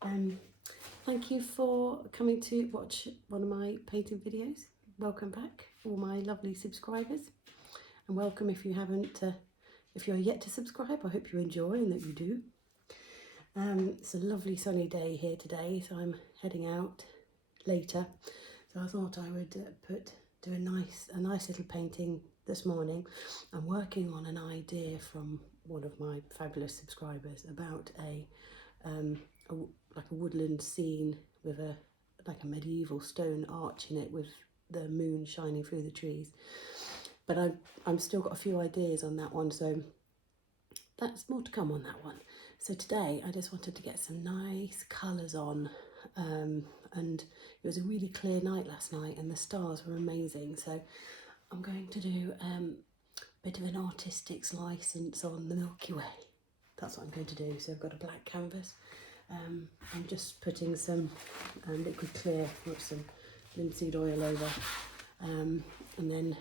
Thank you for coming to watch one of my painting videos. Welcome back, all my lovely subscribers, and welcome if you haven't, if you're yet to subscribe. I hope you enjoy and that you do. It's a lovely sunny day here today, so I'm heading out later. So I thought I would do a nice little painting this morning. I'm working on an idea from one of my fabulous subscribers about like a woodland scene with like a medieval stone arch in it with the moon shining through the trees. But I'm still got a few ideas on that one, so that's more to come on that one. So today I just wanted to get some nice colours on, and it was a really clear night last night and the stars were amazing. So I'm going to do a bit of an artistic license on the Milky Way. That's what I'm going to do. So I've got a black canvas. I'm just putting some liquid clear with some linseed oil over, and then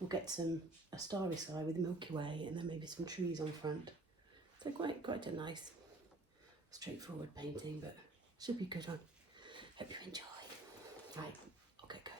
we'll get a starry sky with the Milky Way and then maybe some trees on front. So quite a nice straightforward painting, but should be a good one. Hope you enjoy. Right, I'll get going.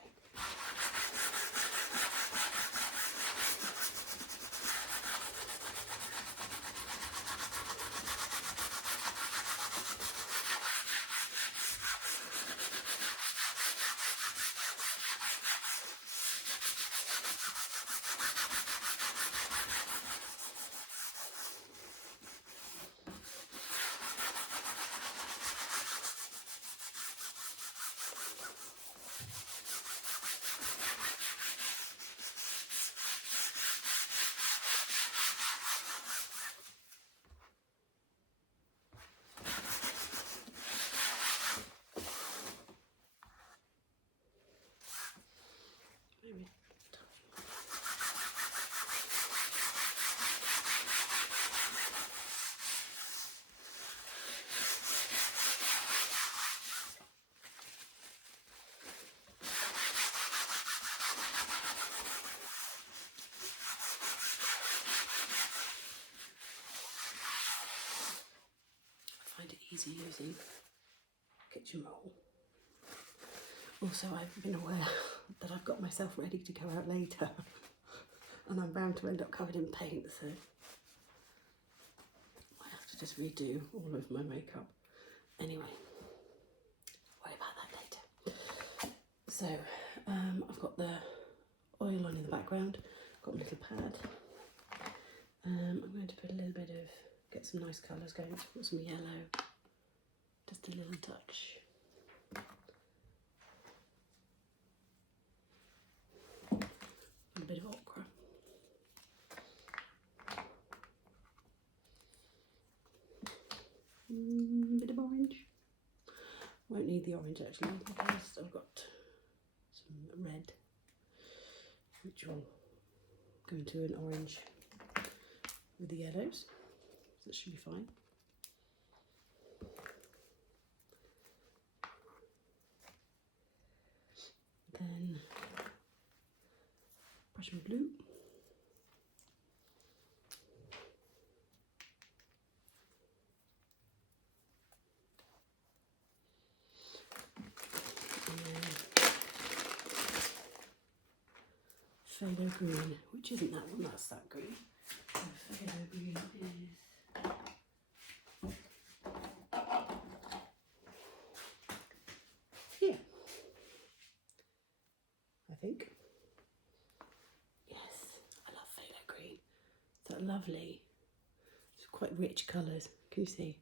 I find it easy using kitchen roll. Also, I've been aware that I've got myself ready to go out later and I'm bound to end up covered in paint, so I have to just redo all of my makeup. Anyway, worry about that later. So I've got the oil on in the background, got a little pad. I'm going to put a little bit of, get some nice colours going, put some yellow, just a little touch. A bit of ochre. Bit of orange. Won't need the orange actually because I've got some red, which will go into an orange with the yellows. So that should be fine. Then brush my blue. Phthalo green, which isn't that one, that's that green. So phthalo green is here, I think. Yes, I love phthalo green. It's that lovely, it's quite rich colours. Can you see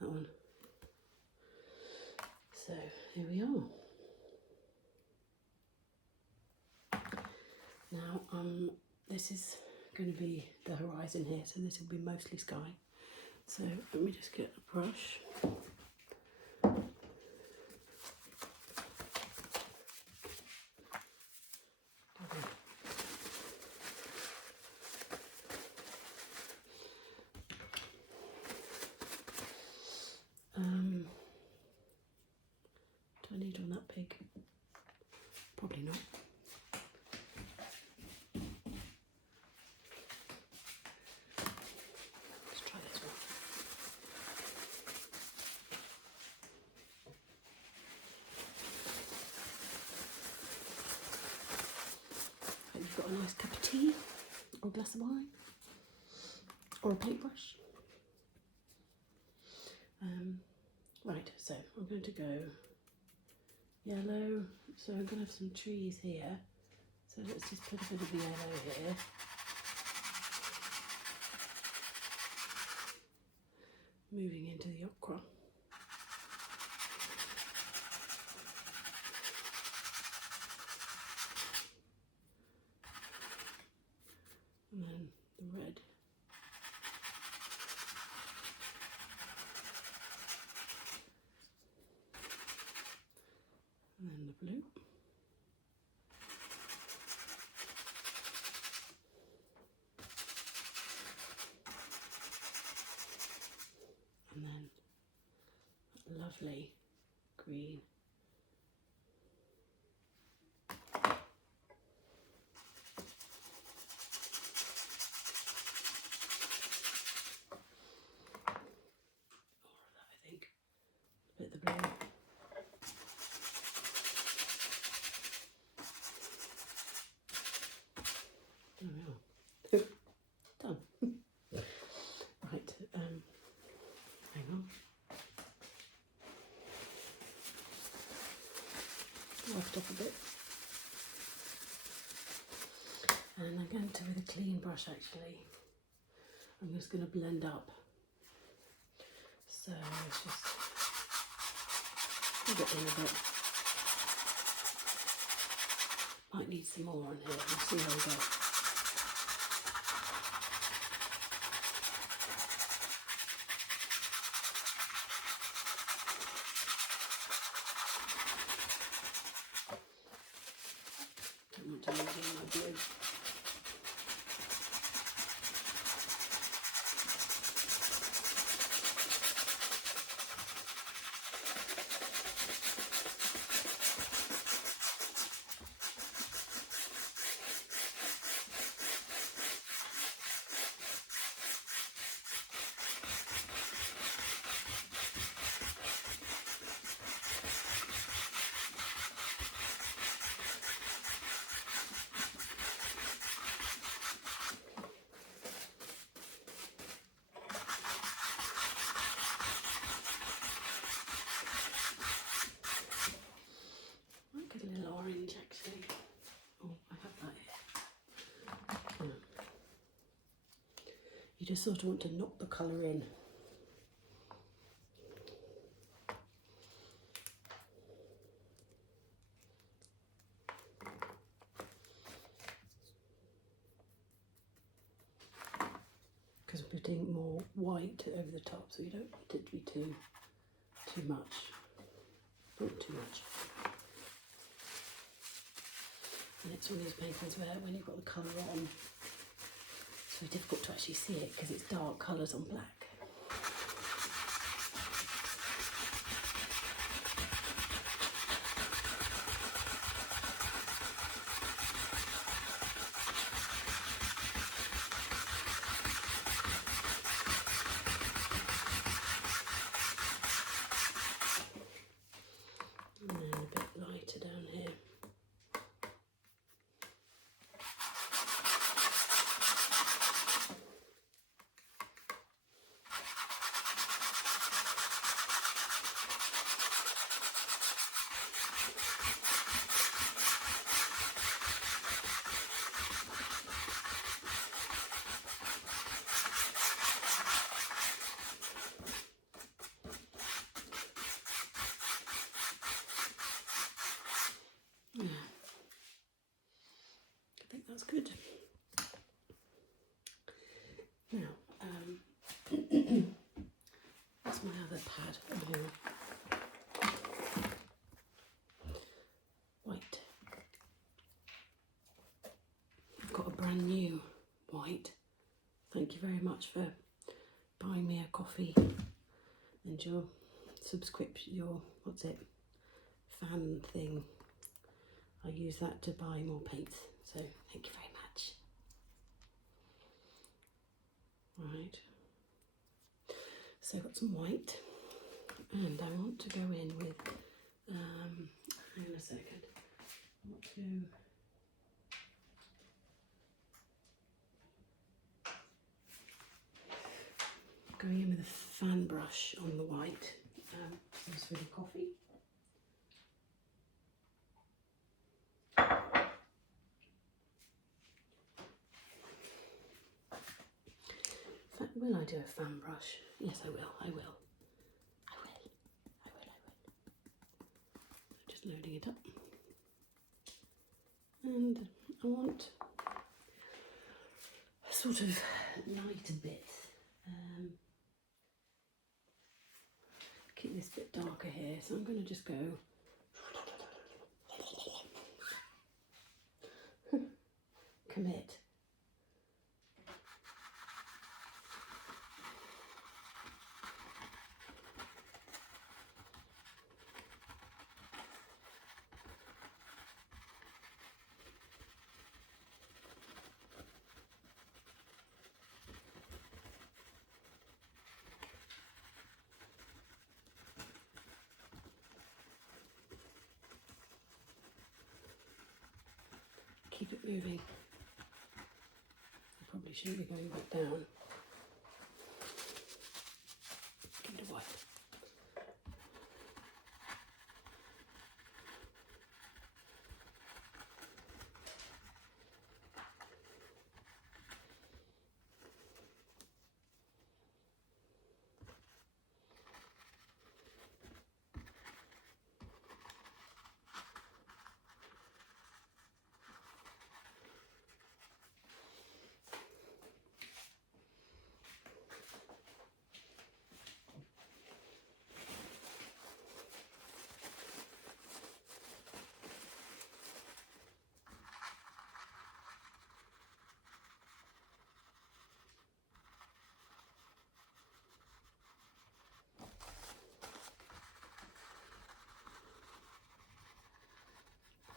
that one? So here we are. Now, this is going to be the horizon here, so this will be mostly sky. So let me just get a brush. Do I need on that pig? Probably not. Let's try this one. tea or a glass of wine or a paintbrush. Right, so I'm going to go yellow. So I'm going to have some trees here. So let's just put a bit of yellow here. Moving into the ochre. And then the red. And then the blue. And then that lovely green. Bit of the blue. There we are. Done. Right, hang on. Left off a bit. And I'm going to, with a clean brush actually, I'm just going to blend up. So it's just put it in a bit. Might need some more on here, we'll see how we go. Don't want to lose in my blue. A little orange actually. Oh, I have that here. You just sort of want to knock the colour in. Because we're putting more white over the top, so you don't want it to be too much. Not too much. And it's one of those papers where when you've got the colour on, it's very difficult to actually see it because it's dark colours on black. And then a bit lighter down here. Yeah, I think that's good. Now, that's my other pad over here. White. I've got a brand new white. Thank you very much for buying me a coffee and your subscription, your, what's it, fan thing. I use that to buy more paints, so thank you very much. Right, so I've got some white, and I want to go in with, hang on a second, I want to Going in with a fan brush on the white, some sweet coffee. Will I do a fan brush? Yes, I will. Just loading it up. And I want a sort of lighter bit. Keep this bit darker here, so I'm going to just go commit. Keep it moving. I probably shouldn't be going back down. Give it a wipe.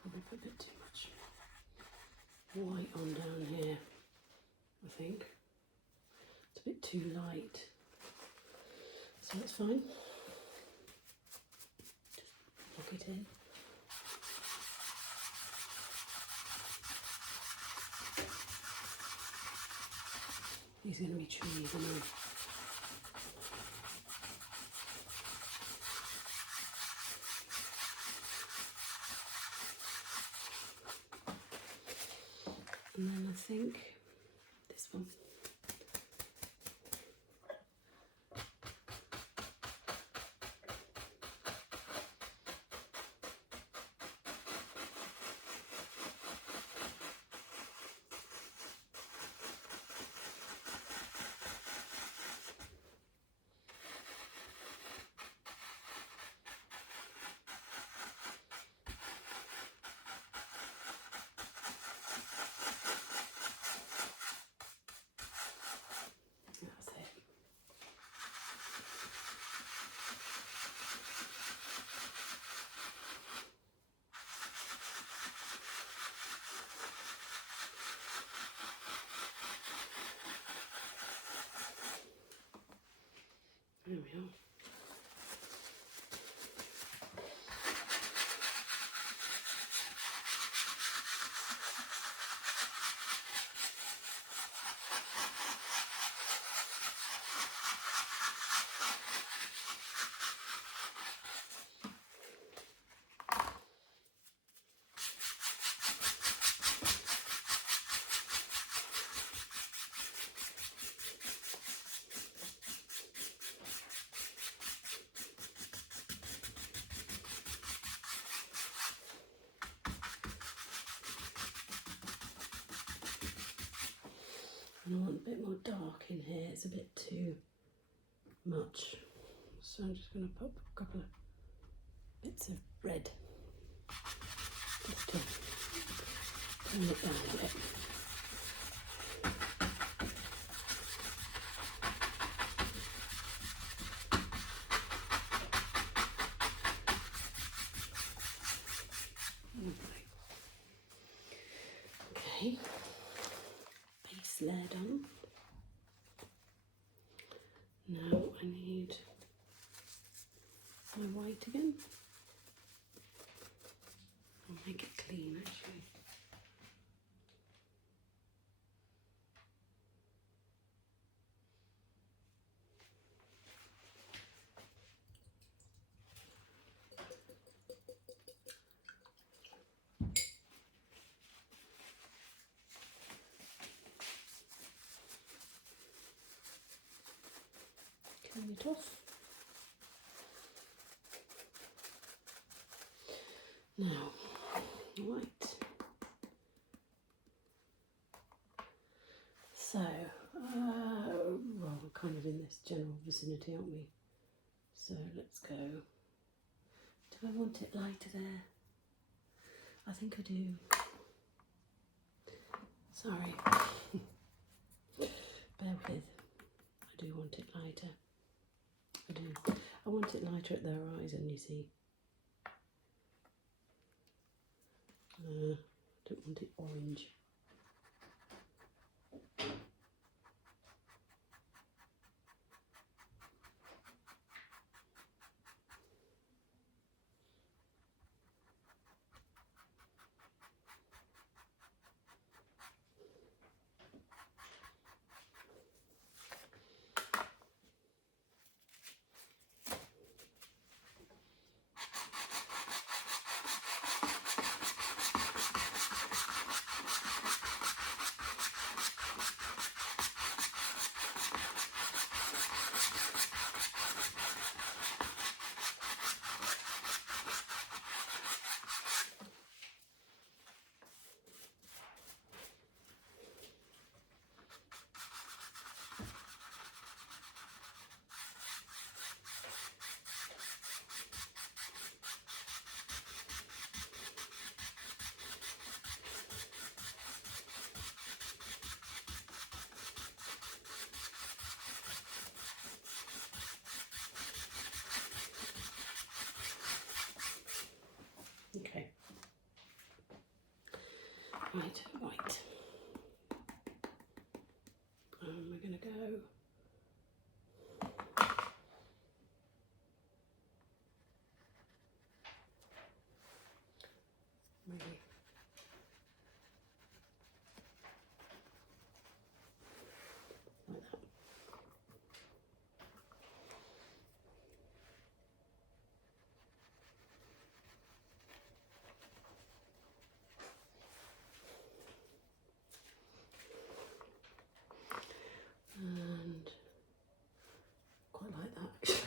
Probably put a bit too much white on down here, I think. It's a bit too light, so that's fine. Just lock it in. These are going to be trees, aren't they? And then I think this one. That's it. There we are. And I want a bit more dark in here, it's a bit too much. So I'm just going to pop a couple of bits of red just to turn it down a bit. Okay, base layer done. Now I need my white again. I'll make it clean actually. turn it off. Now, right. So, well, we're kind of in this general vicinity, aren't we? So let's go. Do I want it lighter there? I think I do. Sorry. Bear with. I do want it lighter. I do. I want it lighter at the horizon, you see. I don't want it orange. Okay. Right. We're going to go. Maybe. Like that. And quite like that actually.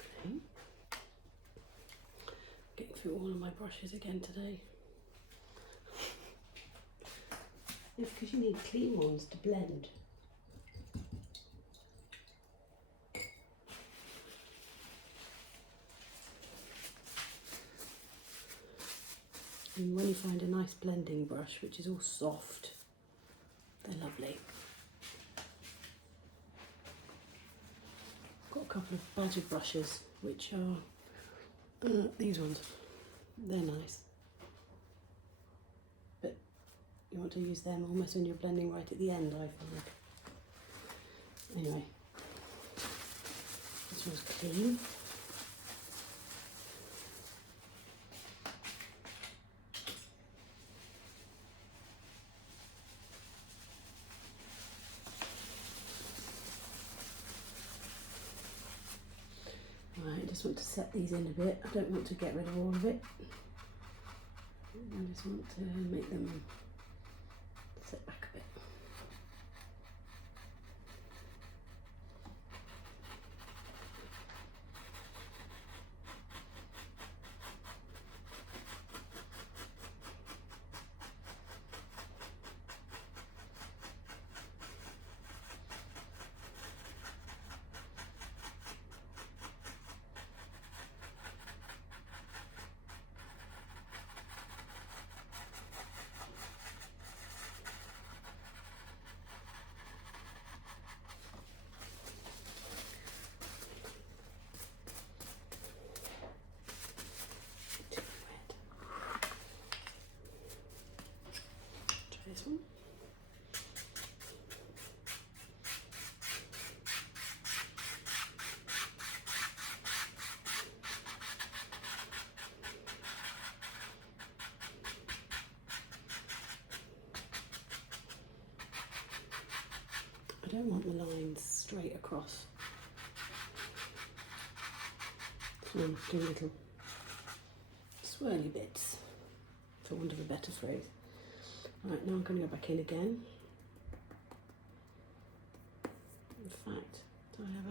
Okay. Getting through all of my brushes again today. It's because you need clean ones to blend. And when you find a nice blending brush, which is all soft, they're lovely. Got a couple of badger brushes, which are these ones. They're nice. But you want to use them almost when you're blending right at the end, I find. Anyway, this one's clean. Right, I just want to set these in a bit. I don't want to get rid of all of it. I just want to make them set back a bit. This one. I don't want the lines straight across. So I'm doing little swirly bits, for want of a better phrase. Right, now I'm going to go back in again. In fact, do I have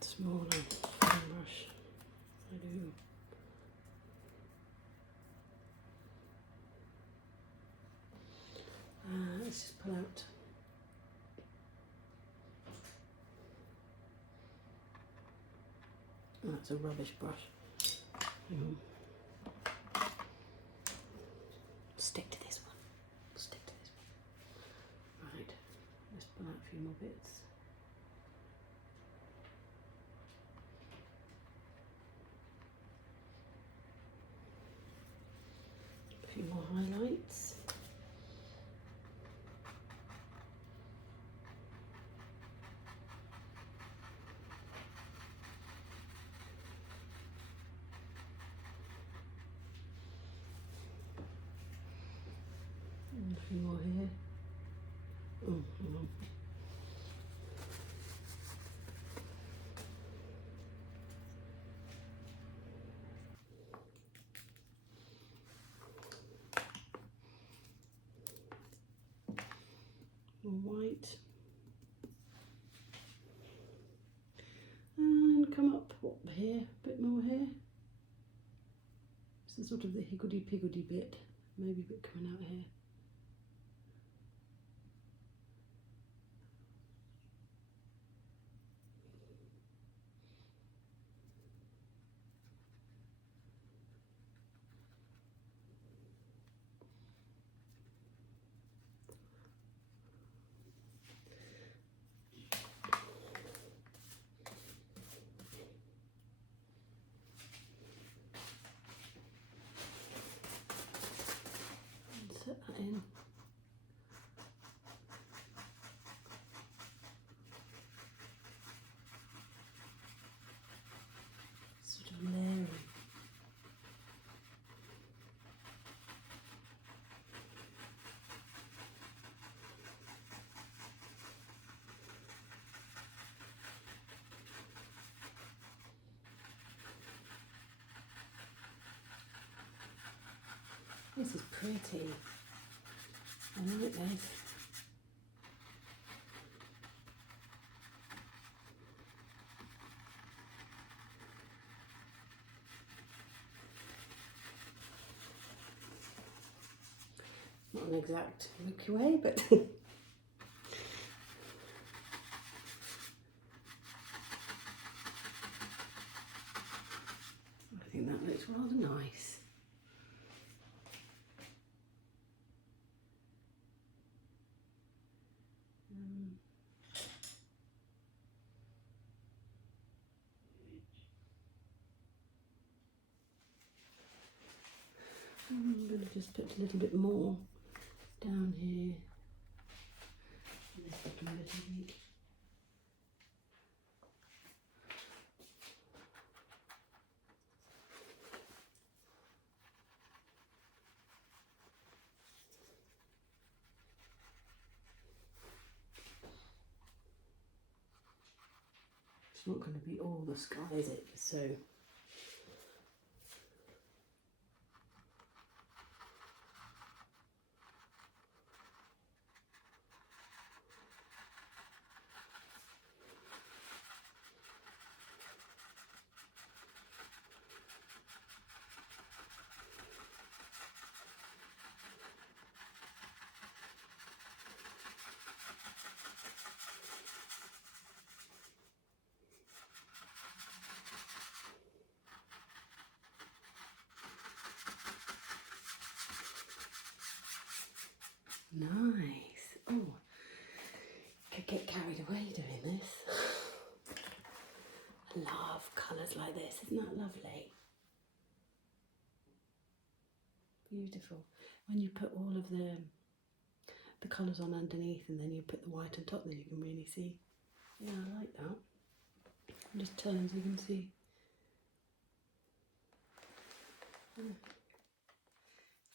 a smaller brush? I do. Let's just pull out. Oh, that's a rubbish brush. Stick to this one. Stick to this one. Right, let's pull out a few more bits. A few more highlights. And a few more here. More white. And come up here, a bit more here. This is sort of the higgledy-piggledy bit, maybe a bit coming out here. Set that in. Sort of layering. This is pretty. I like this. Not an exact Milky Way, but I think that looks rather nice. I'm going to just put a little bit more down here. This bottom bit, I think. It's not going to be all the sky, is it? So nice. Oh, could get carried away doing this. I love colours like this. Isn't that lovely? Beautiful. When you put all of the colours on underneath and then you put the white on top, then you can really see. Yeah, I like that. I'll just turn so you can see.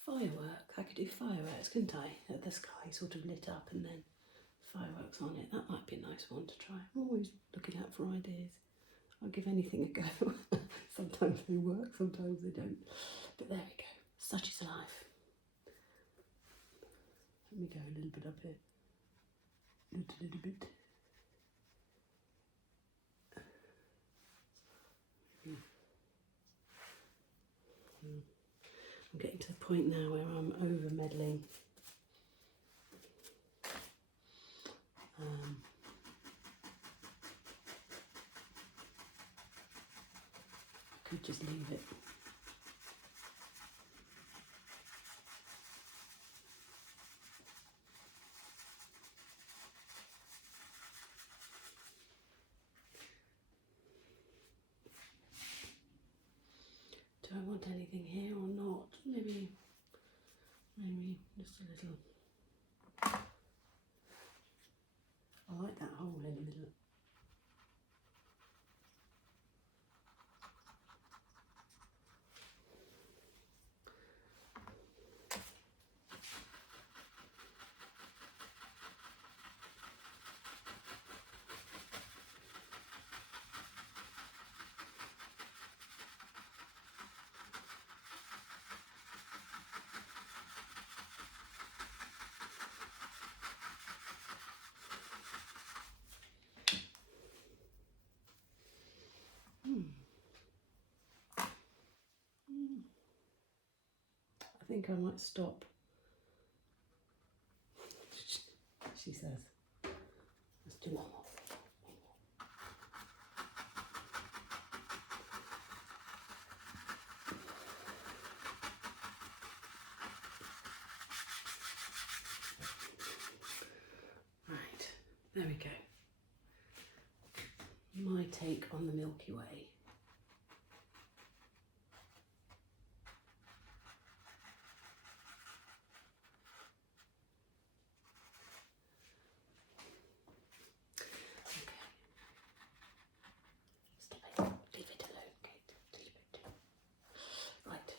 Firework. I could do fireworks, couldn't I? The sky sort of lit up and then fireworks on it. That might be a nice one to try. I'm always looking out for ideas. I'll give anything a go. Sometimes they work, sometimes they don't. But there we go. Such is life. Let me go a little bit up here. A little bit. I'm getting to the point now where I'm over meddling. I could just leave it. Do I want anything here or not? Maybe just a little. I like that hole in the middle. I think I might stop. She says. Let's do one more. Right, there we go. My take on the Milky Way.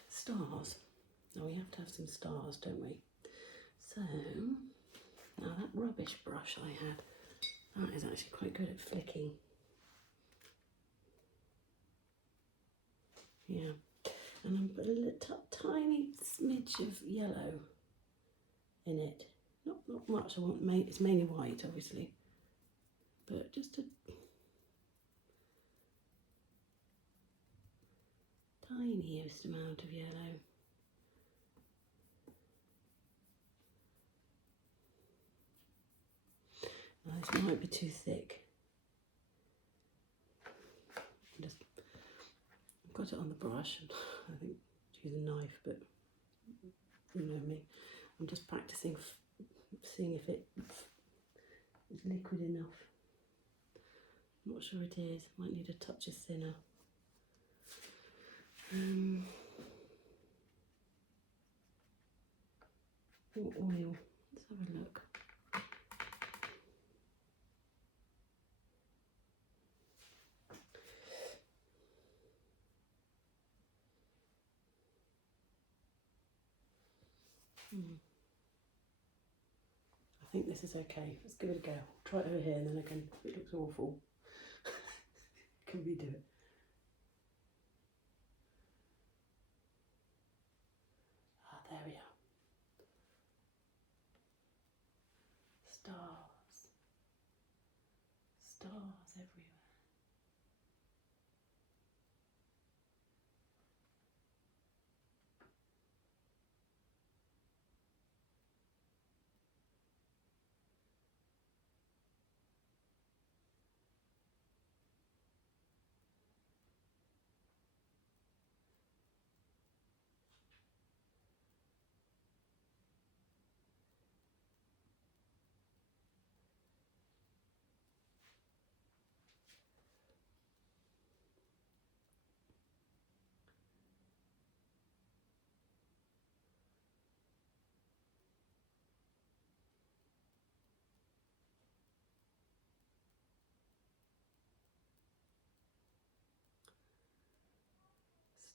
Stars. Now we have to have some stars, don't we? So, now that rubbish brush I had, that is actually quite good at flicking. Yeah, and I'm putting a little tiny smidge of yellow in it. Not much. I want it's mainly white, obviously, but just a tiniest amount of yellow. Now, this might be too thick. I've got it on the brush. I think use a knife, but you know me. I'm just practicing, seeing if it is liquid enough. I'm not sure it is. Might need a touch of thinner. Or oil. Let's have a look. I think this is okay. Let's give it a go. Try it over here and then I can, if it looks awful, can redo it. Ah, there we are. Stars. Stars everywhere.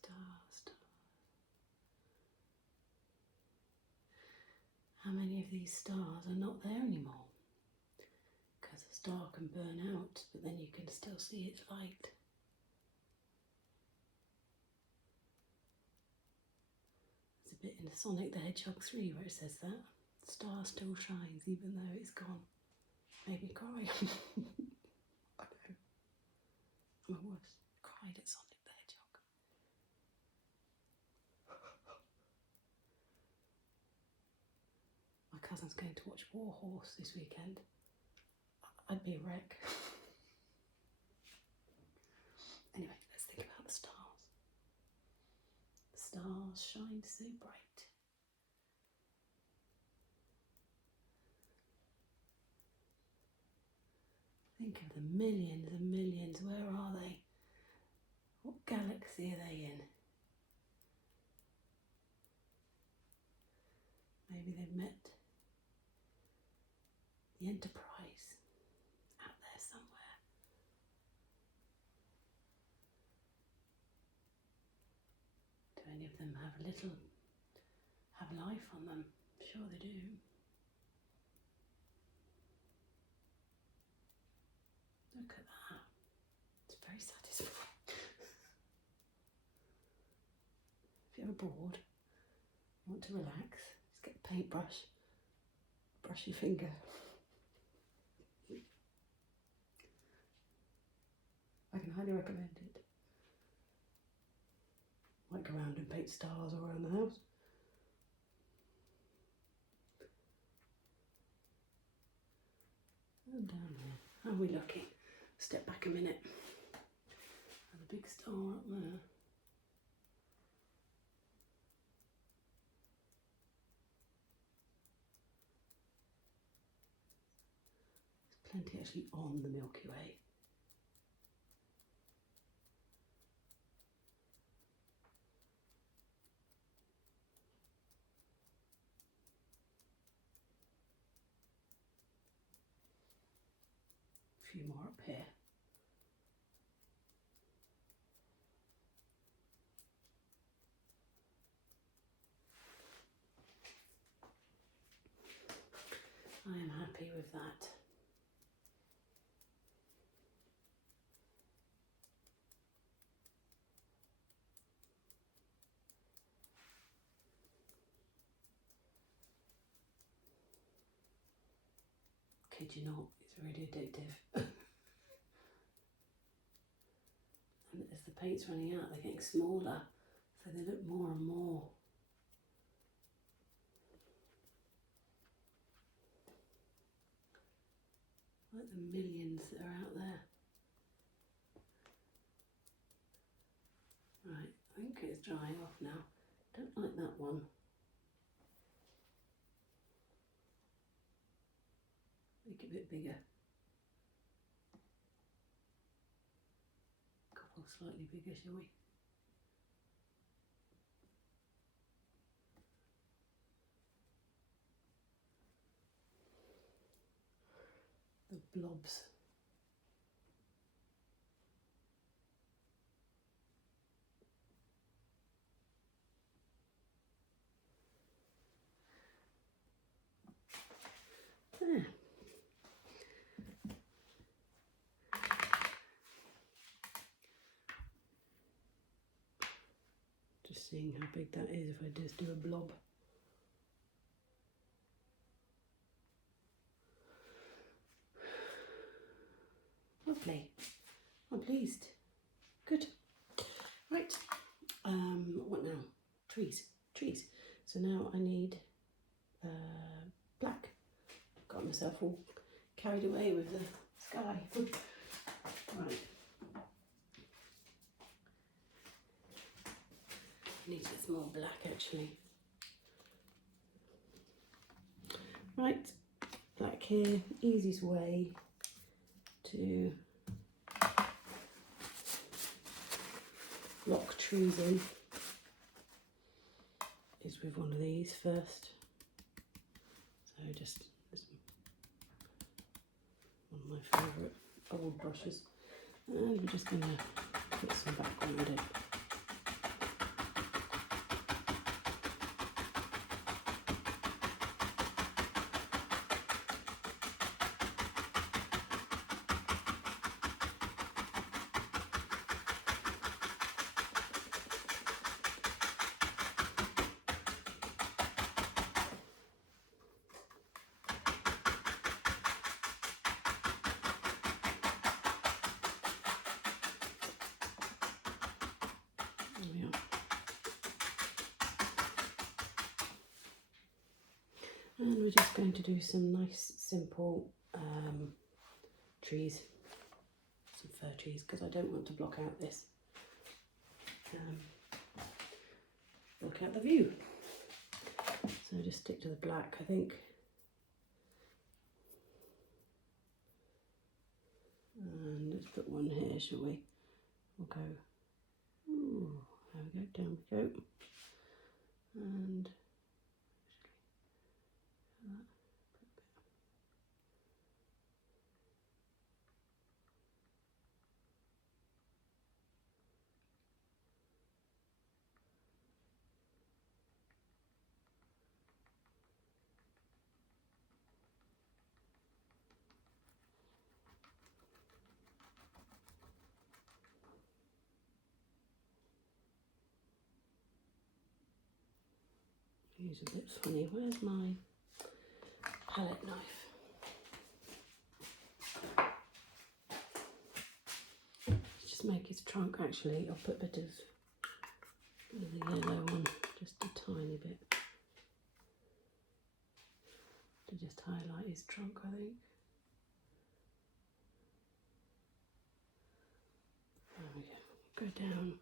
Stars. how many of these stars are not there anymore. Because a star can burn out, but then you can still see its light. There's a bit in Sonic the Hedgehog 3 where it says that. The star still shines even though it's gone. Made me cry. I know. I'm a worse. Cried at Sonic the Hedgehog. My cousin's going to watch War Horse this weekend. I'd be a wreck. Anyway, let's think about the stars. The stars shine so bright. Think of the millions and millions. Where are they? What galaxy are they in? Maybe they've met the Enterprise out there somewhere. Do any of them have life on them? Sure they do. Look at that. It's very satisfying. If you're ever bored, you want to relax, just get a paintbrush, brush your finger. I can highly recommend it. Might go around and paint stars all around the house. And down here. How are we looking? Step back a minute. There's a big star up there. There's plenty actually on the Milky Way. A few more up here. I am happy with that. Kid you not, it's really addictive. And as the paint's running out, they're getting smaller, so they look more and more. Like the millions that are out there. Right, I think it's drying off now. Don't like that one. Make it a bit bigger. A couple slightly bigger, shall we? The blobs. There. Just seeing how big that is if I just do a blob. Lovely. I'm pleased. Good. Right. What now? Trees. So now I need black. Got myself all carried away with the sky. Right. I need some more black actually. Right. Black here. Easiest way to lock trees in is with one of these first. So just this one of my favourite old brushes, and we're just going to put some background in. And we're just going to do some nice, simple trees, some fir trees, because I don't want to block out this, block out the view. So just stick to the black, I think. And let's put one here, shall we? We'll go, ooh, there we go, down we go. And use a bit funny. Where's my palette knife? Let's just make his trunk, actually. I'll put a bit of the yellow on, just a tiny bit, to just highlight his trunk, I think. There we go. Go down.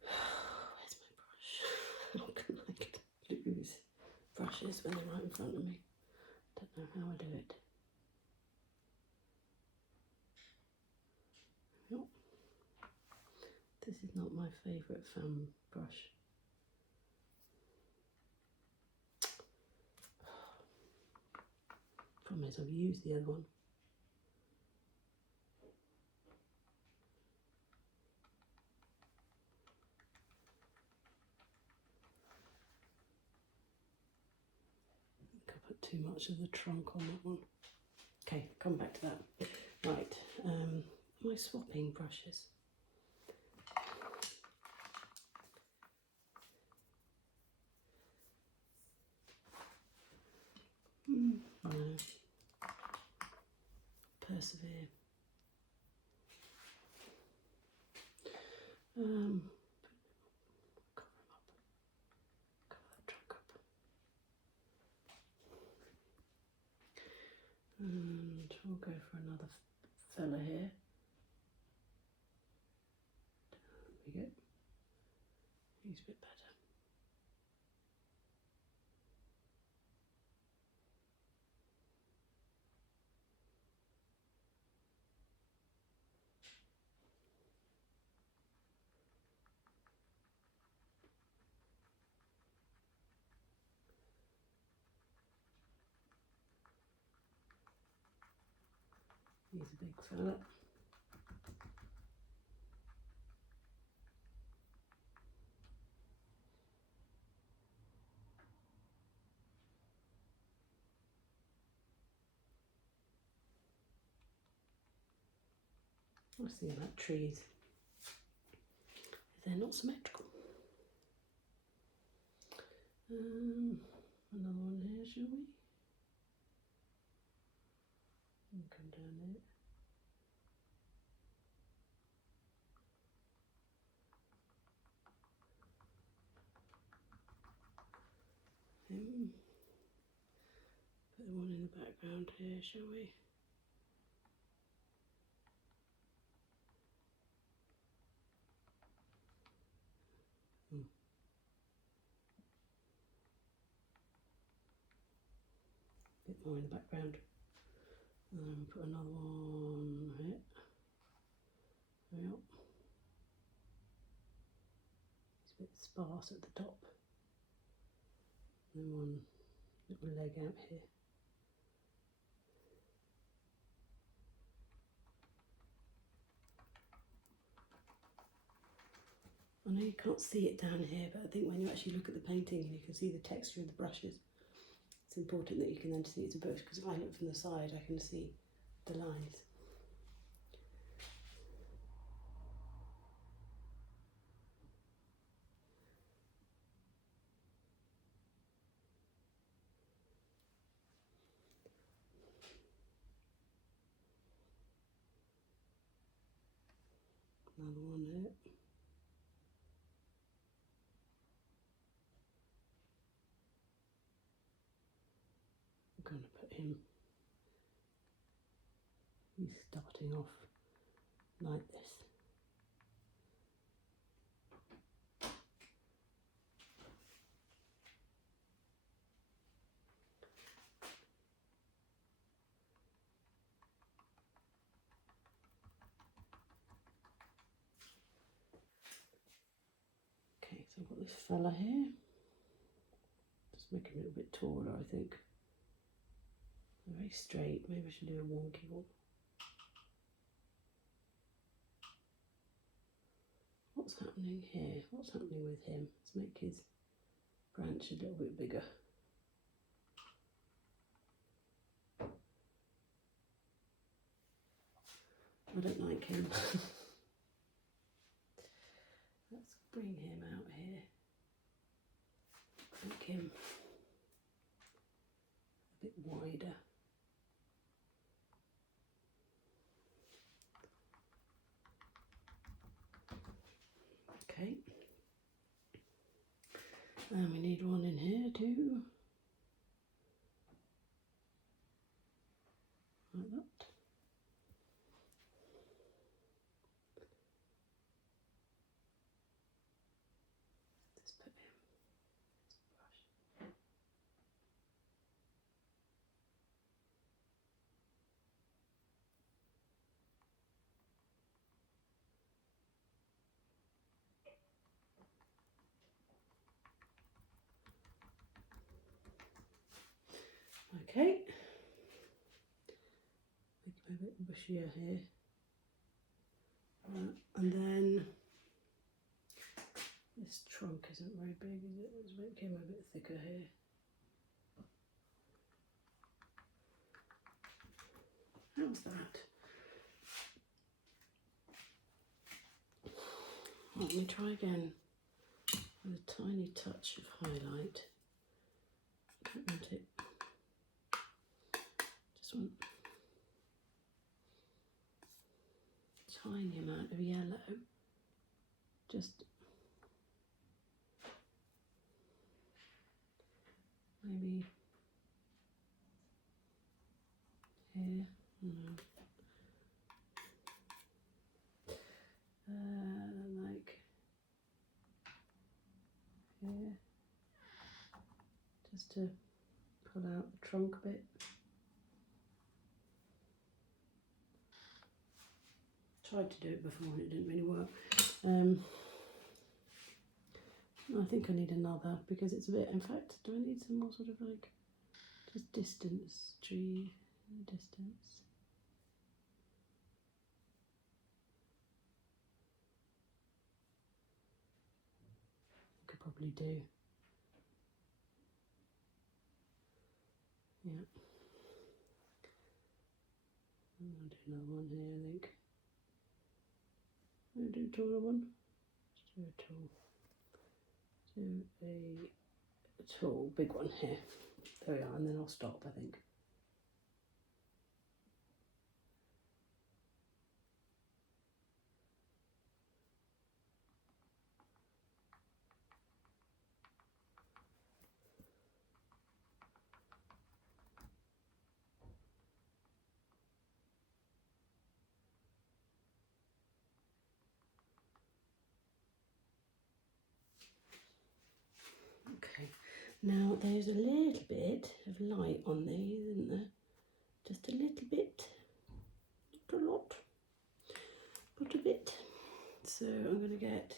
Where's my brush? I can lose brushes when they're right in front of me. Don't know how I do it. Nope. This is not my favourite fan brush. Problem is I've used the other one. I think I put too much of the trunk on that one. Okay, come back to that. Right, am I swapping brushes? No. Persevere. Cover him up. Cover that trunk up. And we'll go for another fella here. There we go. He's a bit better. He's a big fella. What's the thing about trees? They're not symmetrical. Another one here, shall we? And come down there. Put one in the background here, shall we? Bit more in the background. And then put another one here. There we go. It's a bit sparse at the top. And then one little leg out here. I know you can't see it down here, but I think when you actually look at the painting and you can see the texture of the brushes, it's important that you can then see it's a brush, because if I look from the side I can see the lines. Another one there. he's starting off like this. Okay, so I've got this fella here. Just make him a little bit taller, I think. Very straight. Maybe I should do a wonky one. What's happening here? What's happening with him? Let's make his branch a little bit bigger. I don't like him. Let's bring him out here. Make him a bit wider. Okay. And we need one in here too. Like that. Just put him. Brush. Okay. Make him a bit bushier here. And then this trunk isn't very big, is it? Let's make him a bit thicker here. How's that? Let me try again with a tiny touch of highlight. Don't want it. Just want a tiny amount of yellow. Just maybe here. No. Like here, just to pull out the trunk a bit. Tried to do it before and it didn't really work. I think I need another because it's a bit, in fact, do I need some more sort of like just distance, tree distance? I could probably do. Yeah. I'll do another one here, I think. I'll do a taller one. Let's do a tall. Do a tall, big one here. There we are, and then I'll stop, I think. Okay, now there's a little bit of light on these, isn't there? Just a little bit, not a lot, but a bit. So I'm going to get,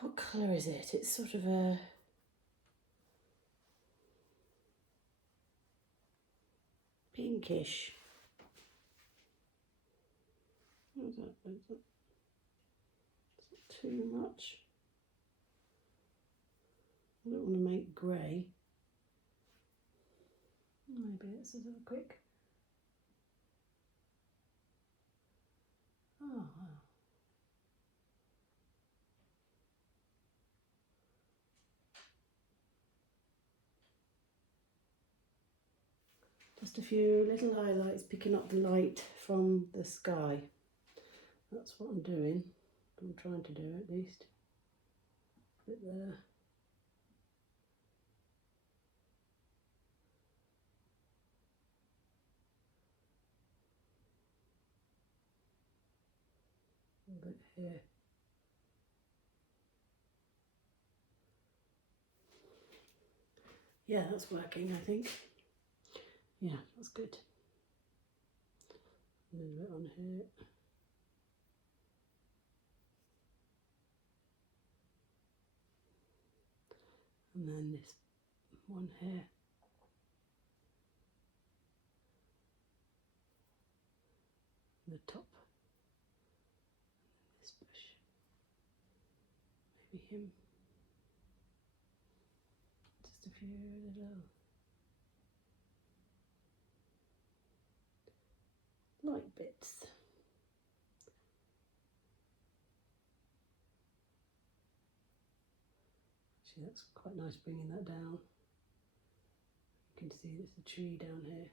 what colour is it? It's sort of a pinkish. What is that? Is that too much? I don't want to make grey. Maybe it's a little quick. Oh, wow. Just a few little highlights picking up the light from the sky. That's what I'm doing. I'm trying to do at least. A bit there. little bit here. Yeah, that's working, I think. Yeah, that's good. A little bit on here. And then this one here. The top. This bush. Maybe him. Just a few little light bits. Actually, that's quite nice bringing that down. You can see there's a tree down here.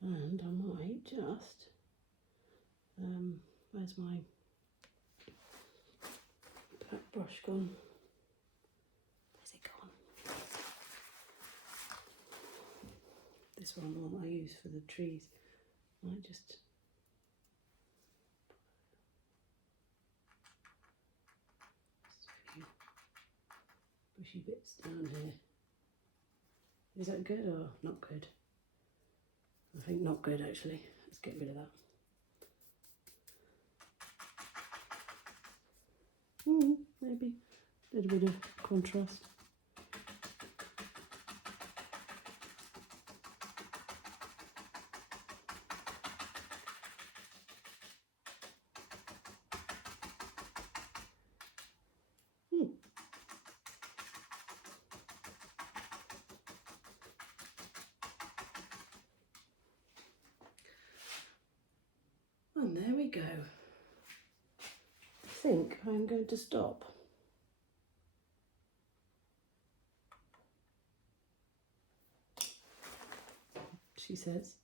And I might just, where's my brush gone? Where's it gone? This one I use for the trees. I might just a few bushy bits down here. Is that good or not good? I think not good actually. Let's get rid of that. Maybe a little bit of contrast. And there we go. I think I'm going to stop. She says.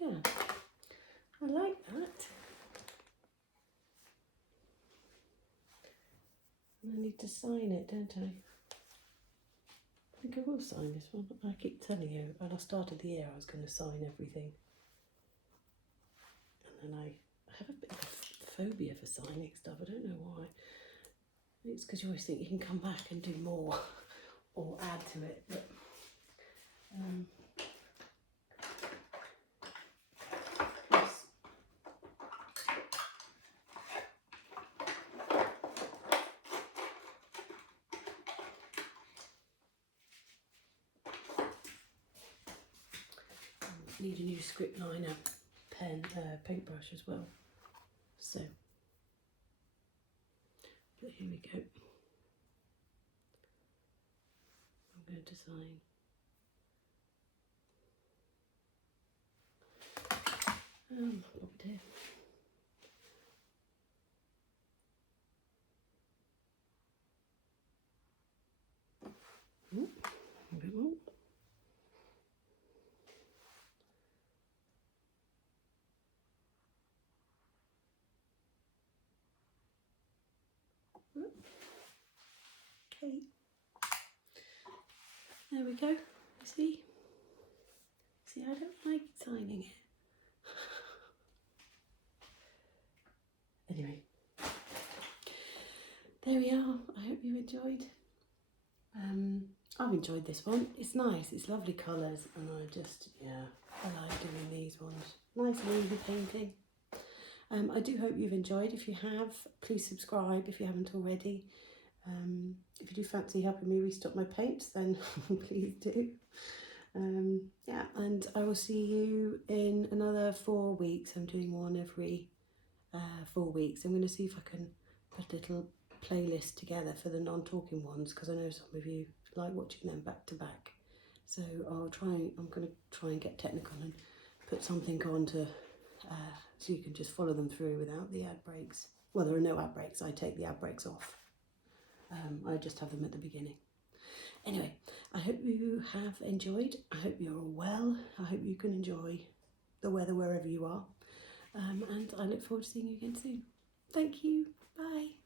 Yeah, I like that. And I need to sign it, don't I? I think I will sign this one. I keep telling you, when I started the year, I was going to sign everything. And then I have a bit of a phobia for signing stuff. I don't know why. It's because you always think you can come back and do more or add to it. But yes. Need a new script liner pen, paintbrush as well. So, but here we go. I'm going to sign. Pop it here. A bit more. Okay. There we go. You see? See, I don't like signing it. Anyway, there we are. I hope you enjoyed. I've enjoyed this one. It's nice. It's lovely colours, and I like doing these ones. Nice and easy painting. I do hope you've enjoyed. If you have, please subscribe if you haven't already. If you do fancy helping me restock my paints, then please do. Yeah, and I will see you in another 4 weeks. I'm doing one every 4 weeks. I'm going to see if I can put a little playlist together for the non-talking ones, because I know some of you like watching them back to back. So I'm going to try and get technical and put something on to so you can just follow them through without the ad breaks. Well, there are no ad breaks. I take the ad breaks off. I just have them at the beginning. Anyway, I hope you have enjoyed. I hope you're all well. I hope you can enjoy the weather wherever you are. And I look forward to seeing you again soon. Thank you. Bye.